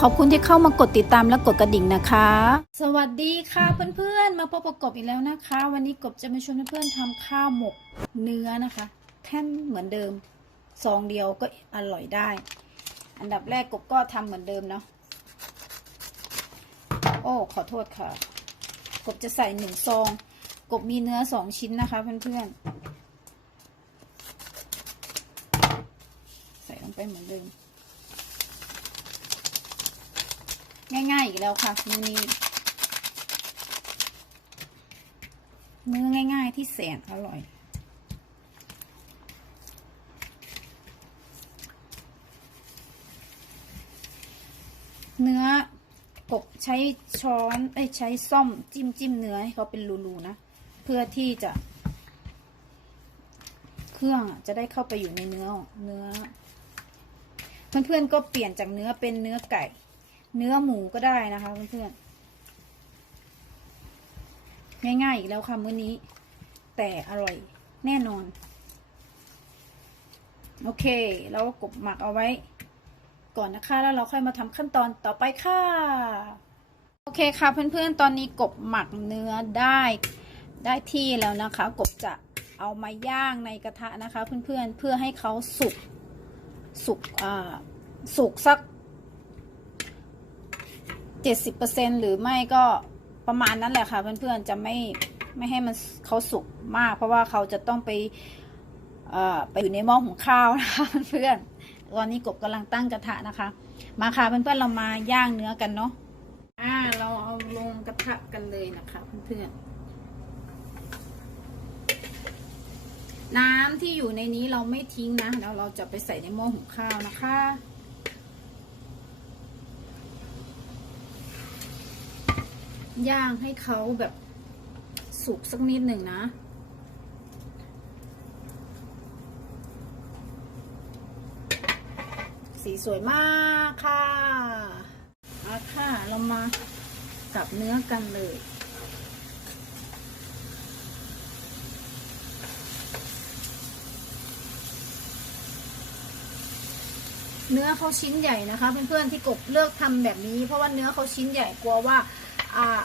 ขอบคุณที่เข้ามากดติดตามและกดกระดิ่งนะคะ สวัสดีค่ะเพื่อนๆ มาพบกับกบอีกแล้วนะคะ วันนี้กบจะมาชวนเพื่อนๆทำข้าวหมกเนื้อนะคะ แท่นเหมือนเดิมซองเดียวก็อร่อยได้ อันดับแรกกบก็ทำเหมือนเดิมเนาะโอ้ขอโทษค่ะ กบจะใส่หนึ่งซอง กบมีเนื้อสองชิ้นนะคะเพื่อนๆ ใส่ลงไปเหมือนเดิม ง่าย ๆ อีกแล้วค่ะมือนี้มื้อง่าย ๆ ที่แสนอร่อย เนื้อกบใช้ช้อนเอ้ใช้ซ่อมจิ้มจิ้มเนื้อให้เขาเป็นรูๆนะ เพื่อที่จะ เครื่องจะได้เข้าไปอยู่ในเนื้อเนื้อ เพื่อนๆก็เปลี่ยนจากเนื้อเป็นเนื้อไก่ เนื้อหมูก็ได้นะคะเพื่อนๆง่ายๆอีกแล้วค่ะมื้อนี้ แต่อร่อยแน่นอน โอเค เราก็กบหมักเอาไว้ ก่อนนะคะ แล้วเราค่อยมาทำขั้นตอนต่อไปค่ะ โอเคค่ะเพื่อนๆ ตอนนี้กบหมักเนื้อได้ได้ที่แล้วนะคะ กบจะเอามาย่างในกระทะนะคะ เพื่อนๆเพื่อให้เขาสุกสุกอ่าสุกสัก เจ็ดสิบเปอร์เซ็นหรือไม่ก็ประมาณนั้นแหละค่ะเพื่อนๆจะไม่ไม่ให้มันเขาสุกมาก เพราะว่าเขาจะต้องไปอ่ไปอยู่ในหม้อหุงข้าวนะคะเพื่อนๆตอนนี้กบกำลังตั้งกระทะนะคะ มาค่ะเพื่อนๆเรามาย่างเนื้อกันเนาะอ่าเราเอาลงกระทะกันเลยนะคะเพื่อนๆน้ำที่อยู่ในนี้เราไม่ทิ้งนะแล้วเราจะไปใส่ในหม้อหุงข้าวนะคะ ย่างให้เขาแบบสุกสักนิดหนึ่งนะ สีสวยมากค่ะมาค่ะ เรามากับเนื้อกันเลยเนื้อเขาชิ้นใหญ่นะคะเพื่อนๆที่กบเลือกทำแบบนี้ เพราะว่าเนื้อเขาชิ้นใหญ่กลัวว่า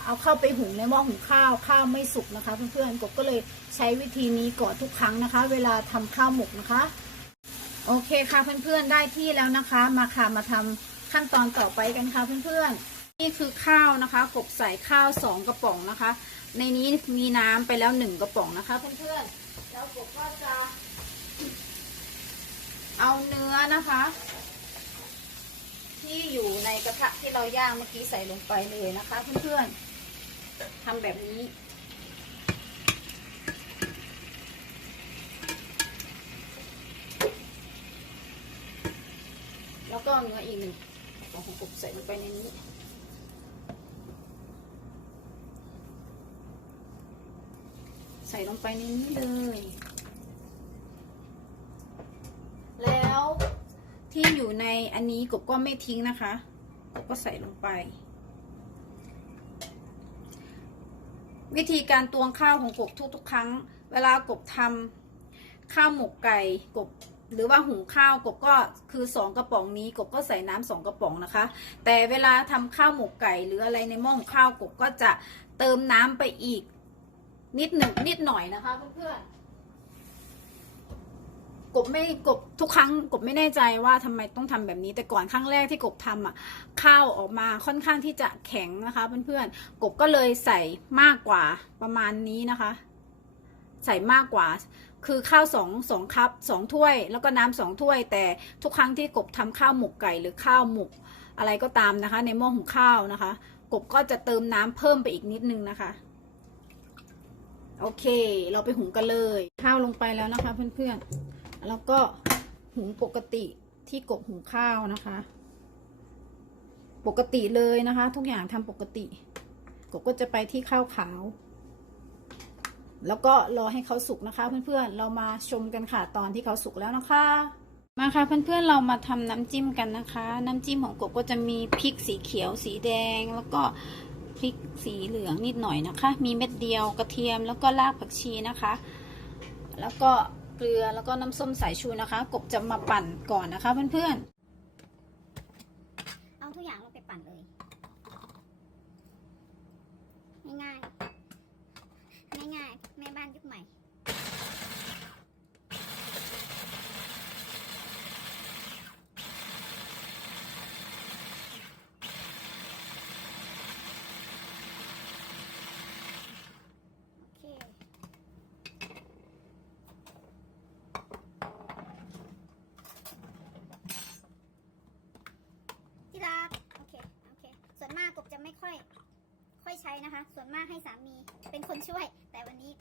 เอาเข้าไปหุงในหม้อหุงข้าวข้าวไม่สุกนะคะ เพื่อนๆกบก็เลยใช้วิธีนี้ก่อนทุกครั้งนะคะ เวลาทำข้าวหมกนะคะ โอเคค่ะเพื่อนๆได้ที่แล้วนะคะ มาค่ะมาทำขั้นตอนต่อไปกันค่ะเพื่อนๆนี่คือข้าวนะคะ กบใส่ข้าวสองกระป๋องนะคะ ในนี้มีน้ำไปแล้วหนึ่งกระป๋องนะคะ เพื่อนๆแล้วกบก็จะ เอาเนื้อนะคะ ที่อยู่ในกระทะที่เราย่างเมื่อกี้ใส่ลงไปเลยนะคะ เพื่อนๆทำแบบนี้ แล้วก็เนื้ออีกหนึ่งของกบใส่ลงไปในนี้ใส่ลงไปในนี้เลย อยู่ในอันนี้กบก็ไม่ทิ้งนะคะกบก็ใส่ลงไป วิธีการตวงข้าวของกบทุกๆ ครั้ง เวลากบทำข้าวหมกไก่กบหรือว่าหุงข้าวกบก็คือสองกระป๋องนี้กบก็ใส่น้ำสองกระป๋องนะคะ แต่เวลาทำข้าวหมกไก่หรืออะไรในหม้อหุงข้าวกบก็จะเติมน้ำไปอีก นิดหนึ่งนิดหน่อยนะคะเพื่อนๆ บไม่กบทุกครั้งกบไม่แน่ใจว่าทำไมต้องทำแบบนี้ แต่ก่อนครั้งแรกที่กบทำอะข้าวออกมาค่อนข้างที่จะแข็งนะคะเพื่อนๆกบก็เลยใส่มากกว่าประมาณนี้นะคะ ใส่มากกว่าคือข้าวสองสองคัพสองถ้วย แล้วก็น้ำสองถ้วย แต่ทุกครั้งที่กบทำข้าวหมกไก่หรือข้าวหมกอะไรก็ตามนะคะ ในหม้อหุงข้าวนะคะ กบก็จะเติมน้ำเพิ่มไปอีกนิดนึงนะคะ โอเค เราไปหุงกันเลย ข้าวลงไปแล้วนะคะ เพื่อนๆ แล้วก็หุงปกติที่กบหุงข้าวนะคะ ปกติเลยนะคะ ทุกอย่างทำปกติ กบก็จะไปที่ข้าวขาว แล้วก็รอให้เขาสุกนะคะ เพื่อนๆเรามาชมกันค่ะตอนที่เขาสุกแล้วนะคะ มาค่ะเพื่อนๆเรามาทำน้ำจิ้มกันนะคะ น้ำจิ้มของกบก็จะมีพริกสีเขียว สีแดงแล้วก็พริกสีเหลืองนิดหน่อยนะคะ มีเม็ดเดียวกระเทียมแล้วก็รากผักชีนะคะ แล้วก็ เกลือแล้วก็น้ำส้มสายชูนะคะ กบจะมาปั่นก่อนนะคะเพื่อนๆ เอาททุกอย่างลงไปปั่นเลย ง่ายๆง่ายๆแม่บ้านยุคใหม่ โอเค ที่รักโอเค โอเค ส่วนมากกบจะไม่ค่อย ค่อยใช้ นะคะ ส่วนมากให้สามีเป็นคนช่วย แต่วันนี้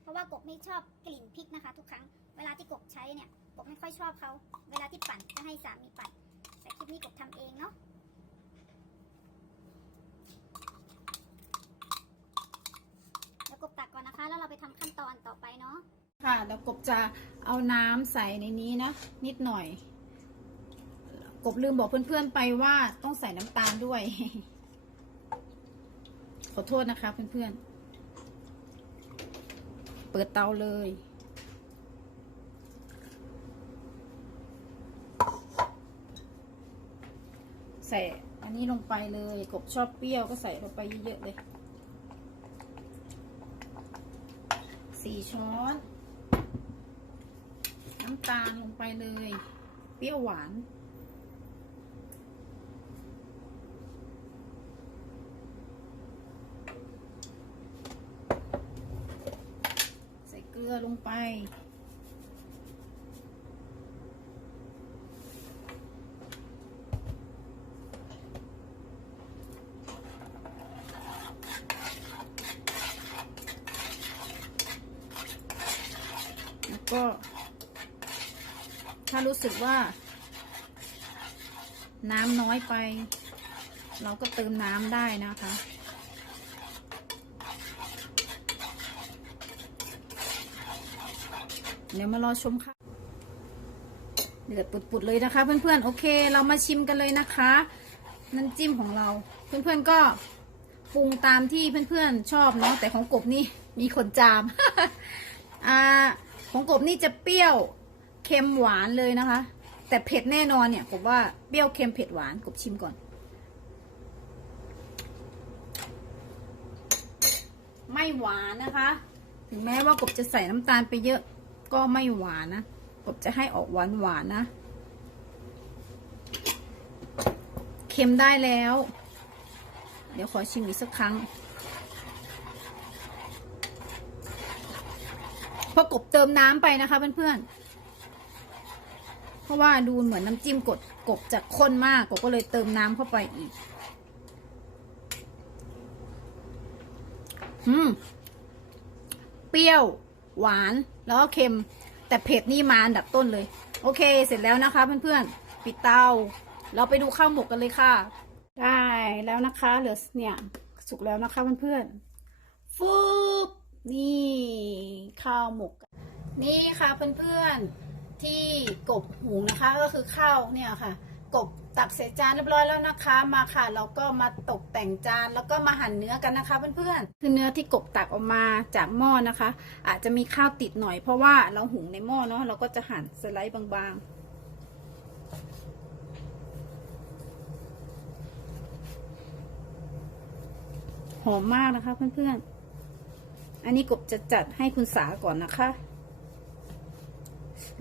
เพราะว่ากบไม่ชอบกลิ่นพริกนะคะ ทุกครั้ง เวลาที่กบใช้เนี่ยกบไม่ค่อยชอบเขาเวลาที่ปั่นจะให้สามีปั่น แต่คลิปนี้กบทำเองเนาะแล้วกบตักก่อนนะคะ แล้วเราไปทำขั้นตอนต่อไปเนาะค่ะเดี๋ยวกบจะเอาน้ำใส่ในนี้นะ นิดหน่อย กบลืมบอกเพื่อนๆไปว่าต้องใส่น้ำตาลด้วย ขอโทษนะคะเพื่อนๆ เปิดเตาเลย ใส่อันนี้ลงไปเลย กบชอบเปรี้ยวก็ใส่ลงไปเยอะๆเลยสี่ช้อน น้ำตาลลงไปเลย เปรี้ยวหวาน ใส่เก ลงไป แล้วก็ ถ้ารู้สึกว่า น้ำน้อยไป เราก็เติมน้ำได้นะคะ เดี๋ยวมารอชมค่ะ เดือดปุดๆเลยนะคะ เพื่อนๆ โอเค เรามาชิมกันเลยนะคะน้ำจิ้มของเรา เพื่อนๆก็ปรุงตามที่เพื่อนๆชอบเนาะแต่ของกบนี่มีคนจามอ่าของกบนี่จะเปรี้ยวเค็มหวานเลยนะคะ แต่เผ็ดแน่นอนเนี่ยกบว่าเปรี้ยวเค็มเผ็ดหวานกบชิมก่อนไม่หวานนะคะ ถึงแม้ว่ากบจะใส่น้ำตาลไปเยอะ ก็ไม่หวานนะกบจะให้ออกหวานหวานนะ เค็มได้แล้ว เดี๋ยวขอชิมอีกสักครั้งพราะกบเติมน้ำไปนะคะเพื่อนๆ เพราะว่าดูเหมือนน้ำจิ้มกดกบจะข้นมากกบก็เลยเติมน้ำเข้าไปอีก อืม เปรี้ยว หวานแล้วก็เค็ม แต่เผ็ดนี่มาอันดับต้นเลย โอเค เสร็จแล้วนะคะเพื่อนๆปิดเตา เราไปดูข้าวหมกกันเลยค่ะ ได้แล้วนะคะเหลือเนี่ยสุกแล้วนะคะเพื่อนๆฟูบนี่ข้าวหมก นี่ค่ะเพื่อนๆที่กบหุงนะคะก็คือข้าวเนี่ยค่ะ กบ ตักใส่จานเรียบร้อยแล้วนะคะ มาค่ะ เราก็มาตกแต่งจานแล้วก็มาหั่นเนื้อกันนะคะเพื่อนๆคือเนื้อที่กบตักออกมาจากหม้อนะคะ อาจจะมีข้าวติดหน่อย เพราะว่าเราหุงในหม้อเนาะเราก็จะหั่นสไลด์บางๆหอมมากนะคะเพื่อนๆ อันนี้กบจะจัดให้คุณสาก่อนนะคะ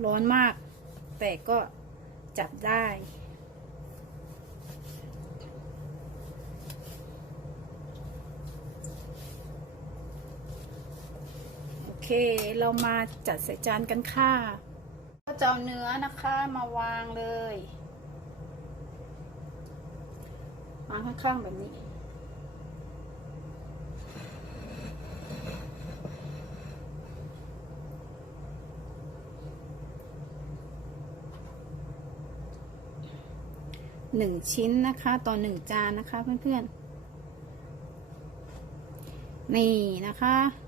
ร้อนมาก แต่ก็จับได้ เค เรามาจัดใส่จานกันค่ะ ก็จะเอาเนื้อนะคะมาวางเลย วางข้างๆแบบนี้ หนึ่งชิ้นนะคะต่อหนึ่งจานนะคะเพื่อนๆ นี่นะคะ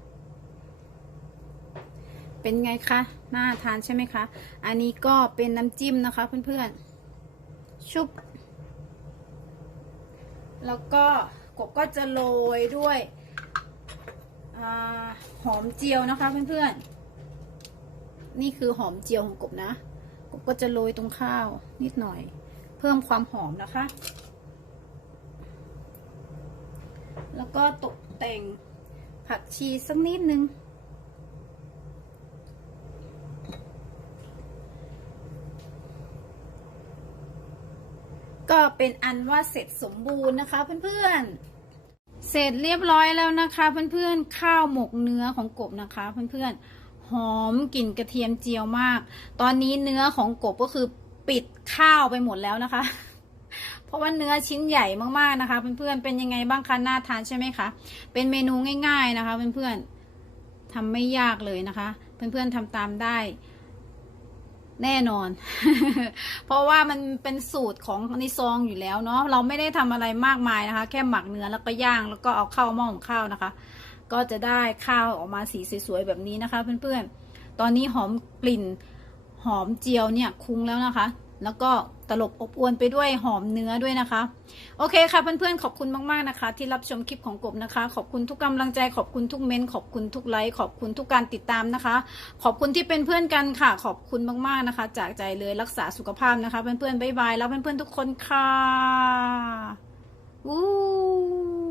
เป็นไงคะน่าทานใช่ไหมคะ อันนี้ก็เป็นน้ำจิ้มนะคะเพื่อนๆ ชุบ แล้วก็กบก็จะโรยด้วยอหอมเจียวนะคะเพื่อนๆ นี่คือหอมเจียวของกบนะ กบก็จะโรยตรงข้าวนิดหน่อย เพิ่มความหอมนะคะ แล้วก็ตกแต่งผักชีสักนิดนึง ก็เป็นอันว่าเสร็จสมบูรณ์นะคะเพื่อนๆ เสร็จเรียบร้อยแล้วนะคะ เพื่อนๆ ข้าวหมกเนื้อของกบนะคะ เพื่อนๆ หอมกลิ่นกระเทียมเจียวมาก ตอนนี้เนื้อของกบก็คือปิดข้าวไปหมดแล้วนะคะ เพราะว่าเนื้อชิ้นใหญ่มากๆนะคะ เพื่อนๆ เป็นยังไงบ้างคะน่าทานใช่ไหมคะ เป็นเมนูง่าย ๆนะคะ เพื่อนๆทำไม่ยากเลยนะคะ เพื่อนๆทำตามได้ แน่นอน เพราะว่ามันเป็นสูตรของในซองอยู่แล้วเนาะเราไม่ได้ทำอะไรมากมายนะคะ แค่หมักเนื้อแล้วก็ย่างแล้วก็เอาเข้าหม้อของข้าวนะคะ ก็จะได้ข้าวออกมาสีสวยๆแบบนี้นะคะ เพื่อนๆ ตอนนี้หอมกลิ่นหอมเจียวเนี่ยคุ้งแล้วนะคะ แล้วก็ตลบอบอวนไปด้วยหอมเนื้อด้วยนะคะ โอเคค่ะเพื่อนๆขอบคุณมากๆนะคะ ที่รับชมคลิปของกบนะคะ ขอบคุณทุกกำลังใจ ขอบคุณทุกเมนขอบคุณทุกไลค์ขอบคุณทุกการติดตามนะคะ ขอบคุณที่เป็นเพื่อนกันค่ะ ขอบคุณมากๆนะคะ จากใจเลยรักษาสุขภาพนะคะ เพื่อนๆบ๊ายบายแล้วเพื่อนๆทุกคนค่ะอู้